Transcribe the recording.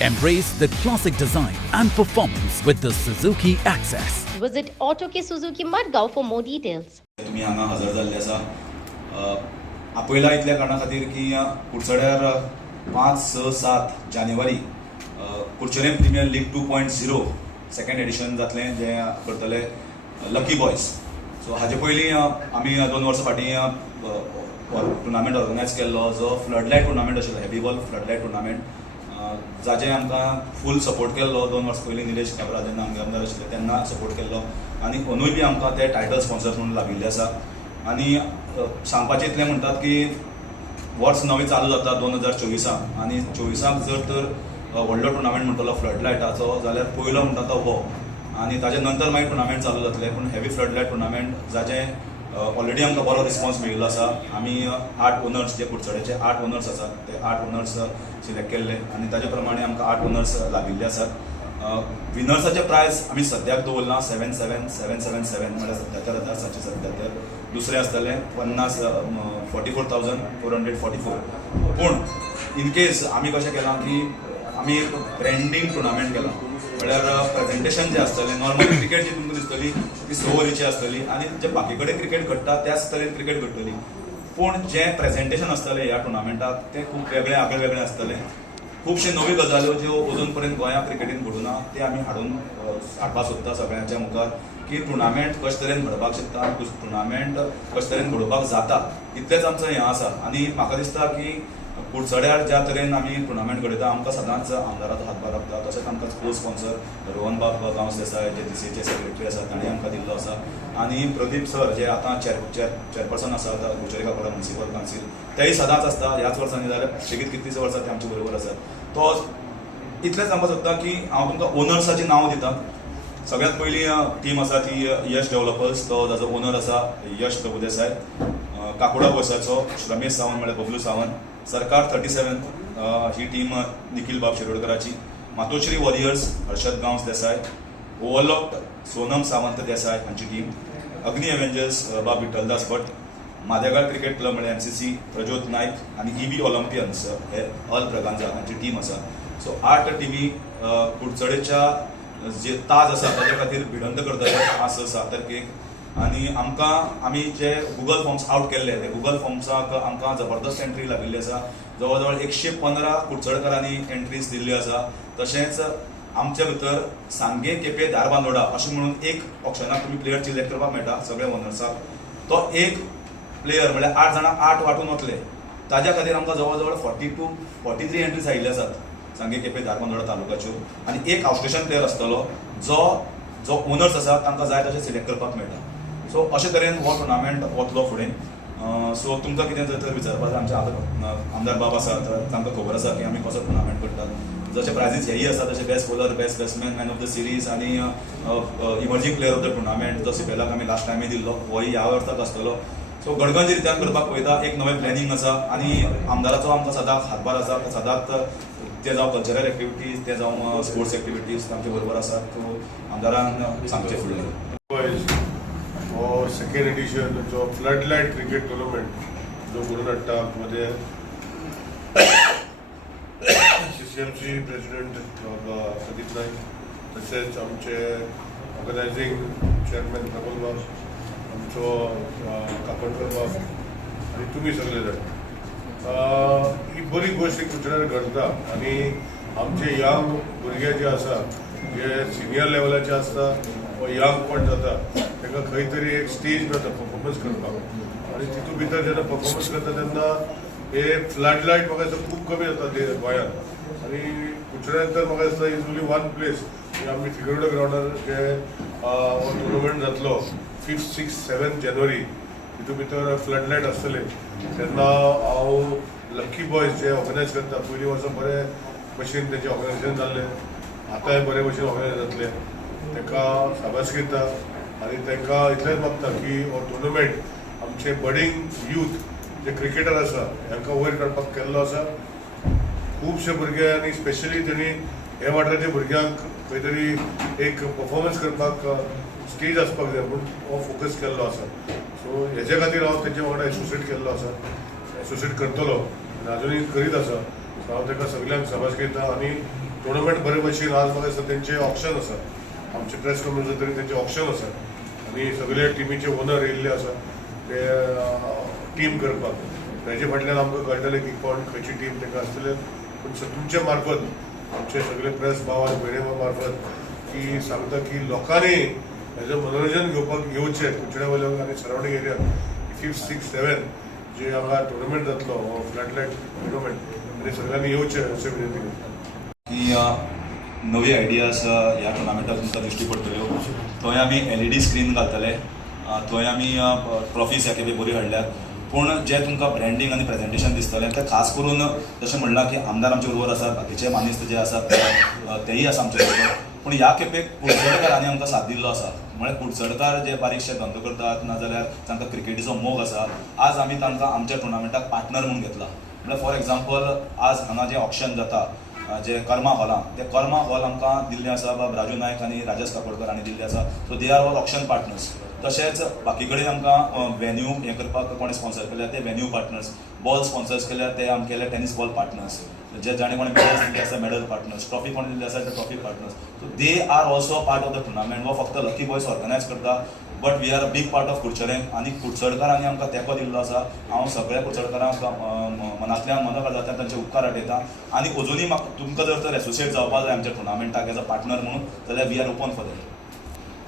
Embrace the classic design and performance with the Suzuki Access. Visit Auto K Suzuki Madgaon for more details. तुम्ही हांगा हजर जाल्ले आसा आपयला इतल्या कारणा खातीर की कुडचड्यार 5, 6, 7 जानेवारी कुडचडें प्रिमियर लीग 2.0 सेकंड एडिशन जातलें जें करतले लकी बॉयज. सो हाजे पयलीं आमी 2 वर्सां फाटीं टुर्नामेंट ऑर्गनायज केल्लो जो फ्लडलायट टुर्नामेंट आशिल्लो हेवी बॉल फ्लडलायट टुर्नामेंट जाचें आमकां फूल सपोर्ट केल्लो 2 वर्सां पयलीं निलेश काबरा जेन्ना आमगे आमदार आशिल्ले तेन्ना सपोर्ट केल्लो आनी अंदूय बी आमकां ते टायटल स्पॉन्सर म्हणून लागिल्ले आसा. आनी सांगपाचें इतलें म्हणटात की वर्स नवें चालू जाता 2024 आनी 24 जर तर व्हडलो टुर्नामेंट म्हणटलो फ्लडलायटाचो जाल्यार पयलो म्हणटा तो हो आनी ताजे नंतर मागीर टुर्नामेंट चालू जातले. पूण हेवी फ्लडलायट टुर्नामेंट जाचें ऑलरेडी आमकां बरो रिस्पॉन्स मेळिल्लो आसा. आमी 8 ओनर्स जे कुडचड्याचे 8 ओनर्स आसात ते 8 ओनर्स सिलेक्ट केल्ले आनी ताजे प्रमाणे आमकां 8 ओनर्स लागिल्ले आसात. विनर्साचे प्रायज आमी सद्याक दवरला 77777 म्हळ्यार 77,777. दुसरे आसतले 44,444. पूण इन केस आमी कशें केलां की आमी एक ब्रँडींग टुर्नामेंट केलां म्हळ्यार प्रेजेंटेशन जें आसतलें नॉर्मली क्रिकेट जी तुमकां दिसतली ती 6 ओव्हरीची आसतली आनी जे बाकी कडेन क्रिकेट घडटा त्याच तरेन क्रिकेट घडटली. पूण जें प्रेजेंटेशन आसतलें ह्या टुर्नामेंटाक तें खूब वेगळें आगळे वेगळें आसतलें. खुबशे नव्यो गजाल्यो ज्यो अजून पर्यंत गोंया क्रिकेटीन घडूना ते आमी हाडून हाडपाक सोदता सगळ्यांच्या मुखार की टुर्नामेंट कशे तरेन घडपाक शकता टुर्नामेंट कशे तरेन घडोवपाक जाता इतलेंच आमचें हें आसा. आनी म्हाका दिसता की कुडचड्यार ज्या तरेन आमी टुर्नामेंट घडयता आमकां सदांच आमदाराचो हातभार लागता. तशेंच आमकां को स्पॉन्सर रोहन बाब गांवस देसाय जे DCAचे सेक्रेटरी आसा तांणी आमकां दिल्लो आसा आनी प्रदीप सर जे आतां चेअरपर्सन आसा कुडचडे काकोडा म्युनिसिपल कावन्सील तेय सदांच आसता. ह्याच वर्सांनी जाल्यार शेगीत कितलींच वर्सां ते आमचे बरोबर आसात. तो इतलेंच सांगपाक सोदता की हांव तुमकां ओनर्साचें नांव दितां. सगळ्यांत पयलीं टीम आसा ती यश डेव्हलपर्स तो ताजो ओनर आसा यश प्रभुदेसाय. काकोडा बोसाचो रमेश सावंत म्हळ्यार बबलू सावंत. सरकार 37 ही टीम निखिल बाब शिरोडकराची. मातोश्री वॉरियर्स हर्षद गांवस देसाय. ओव्हरलॉक्ड सोनम सावंत देसाय हांची टीम. अग्नी एव्हेंजर्स बाब विठ्ठलदास भट. मादेगाळ क्रिकेट क्लब म्हळ्यार MCC प्रज्योत नायक आनी EB ऑलिम्पियन्स हे अल प्रगांजा हांची टीम आसा. सो 8 टिमी कुडचडेच्या जे ताज आसा ताचे खातीर भिडंत करतले 5-6 तारखेक. आनी आमी जे गुगल फॉर्म्स आउट केल्ले ते गुगल फॉर्म्साक आमकां जबरदस्त एंट्री लागिल्ली आसा. जवळ जवळ 115 कुडचडकरांनी एंट्रीज दिल्ल्यो आसा. तशेंच आमचे भितर सांगे केपें धारबांदोडा अशें म्हणून एक ऑप्शनाक तुमी प्लेयर सिलेक्ट करपाक मेळटा सगळे ओनर्साक. तो एक प्लेयर म्हळ्यार 8 जाणांक 8 वांटून वतले ताज्या खातीर आमकां जवळ जवळ 43 एंट्रीज आयिल्ले आसात सांगे केपें धारबांदोडा तालुक्याच्यो. आनी एक आउटस्टेशन प्लेयर आसतलो जो ओनर्स आसा तांकां जाय तशें सिलेक्ट करपाक मेळटा. सो अशे तरेन हो टुर्नामेंट वतलो फुडें. सो तुमकां कितें जर तर विचारपाक आमचे आमदार बाब आसा तांकां खबर आसा की आमी कसो टुर्नामेंट करतात. जशे प्रायजीस हेय आसा तशे best bowler best batsman man of the series आनी emerging player of the tournament जो सिपेलाक आमी लास्ट टायमी दिल्लो होय ह्या वर्साक आसतलो. सो गडगंज रित्यान करपाक पळयता एक नवें प्लॅनिंग आसा आनी आमदाराचो आमकां सदांच हातभार आसा. सदांच ते जावं कल्चरल एक्टिविटीज ते जावं स्पोर्ट्स एक्टिविटीज तांचे बरोबर आसात. सो आमदारान सांगचें फुडलें. सेकेंड एडिशन जो फ्लडलायट क्रिकेट टुर्नामेंट जो घडून हाडटा मध्ये CCMC प्रेसिडेंट प्रदीप नायक तशेंच आमचे ऑर्गनायझींग चेअरमॅन प्रबल बाब आमचो काकोडकर बाब आनी तुमी सगळे जाण. ही बरी गोष्ट कुडचड्यार घडटा आनी आमचे यंग भुरगे जे आसा जे सिनियर लेवलाचे आसता वा यंग पण जाता ताका खंय तरी एक स्टेज मेळटा परफॉर्मन्स करपाक आनी तितून भितर जेन्ना परफॉर्मन्स करता तेन्ना हे फ्लडलायट म्हाका दिसता खूब कमी जाता ते गोंयांत. आनी कुडचड्यार तर म्हाका दिसता इज ओन्ली वन प्लेस आमी फिगोर्डो ग्रावंडार जे टुर्नामेंट जातलो 5th, 6th, 7th जानेवारी तितून भितर फ्लडलायट आसतले तेन्ना हांव लकी बॉयज जे ऑर्गनायज करता पयलीं वर्सा बरे भशेन तेजें ऑर्गनायजेशन जाल्लें आतांय बरे भशेन ऑर्गनायज जातले ताका शाबासकी दिता. आनी तांकां इतलेंच मागता की हो टुर्नामेंट आमचे बडींग यूथ जे क्रिकेटर आसा हांकां वयर काडपाक केल्लो आसा. खुबशे भुरगे आनी स्पेशली तेणी हे वाठाराच्या भुरग्यांक खंय तरी एक परफॉर्मन्स करपाक स्टेज आसपाक जाय म्हणून हो फोकस केल्लो आसा. सो हेजे खातीर हांव तेजे वांगडा एसोसिएट केल्लो आसा. एसोसिएट करतलो आनी आजुनूय करीत आसा. सो हांव ताका सगळ्यांक शाबास घेता. आनी टुर्नामेंट बरे भशेन आज म्हाका दिसता तेंचे ऑप्शन आसा. आमचे प्रेस कॉन्फरन्स तरी तेंचे ऑप्शन आसा आनी सगळे टिमीचे ओनर येयल्ले आसा ते टीम करपाक. तेजे फाटल्यान आमकां कळटलें की कोण खंयची टीम ताका आसतले. पूण तुमचे मार्फत आमचे सगळे प्रेस भाव आनी भयणी मार्फत की सांगता की लोकांनी हेजें मनोरंजन घेवपाक येवचें कुचड्या वयल्या आनी सरावंडींग एरियात 5th, 6th, 7th जे हांगा टुर्नामेंट जातलो हो फ्लडलायट टुर्नामेंट आनी सगळ्यांनी येवचें अशें विनंती करता की नवी आयडियाज ह्या टुर्नामेंटाक तुमकां दिश्टी पडटल्यो. थंय आमी LED स्क्रीन घालतले, थंय आमी ट्रॉफीज ह्या खेपे बऱ्यो हाडल्यात. पूण जे तुमकां ब्रँडींग आनी प्रेजेंटेशन दिसतलें तें खास करून जशें म्हणलां की आमदार आमचे बरोबर आसात, बाकीचे मानिस्त जे आसात तेयी आसा आमचे बरोबर. पूण ह्या खेपेक कुडचडकारांनी आमकां साथ दिल्लो आसा. म्हळ्यार कुडचडकार जे बारीकशे धंदो करतात नाजाल्यार तांकां क्रिकेटीचो मोग आसा, आज आमी तांकां आमच्या टुर्नामेंटाक पार्टनर म्हणून घेतला. म्हळ्यार फॉर एग्जाम्पल आज हांगा जें ऑप्शन जाता जे कर्मा हॉलां, ते कर्मा हॉल आमकां दिल्ले आसा बाब राजू नायक आनी राजेश काकोडकर हांणी दिल्ले आसा. So they R all option partners. तशेंच बाकी कडेन आमकां वेन्यू हें करपाक कोणें स्पॉन्सर केल्यार ते वेन्यू पार्टनर्स, बॉल स्पॉन्सर्स केल्यार ते आमचे केले टेनीस बॉल पार्टनर्स, जे जाणें कोणें मेडल्स दिल्ले आसा मेडल पार्टनर्स, ट्रॉफी कोणें दिल्ली आसा ते trophy partners. So they are also part of the tournament. हो फक्त लकी बॉयज ऑर्गनायज करता, but we are a big part of Kudchade. आनी कुडचडकारांनी आमकां तेंको दिल्लो आसा. हांव सगळ्या कुडचडकारांक मनांतल्यान मनोगतांतल्यान तांचे उपकार आठयता. आनी अजुनूय म्हाका तुमकां जर तर एसोसिएट जावपाक जाय आमच्या टुर्नामेंटाक एज अ पार्टनर म्हणून जाल्यार we are open for that.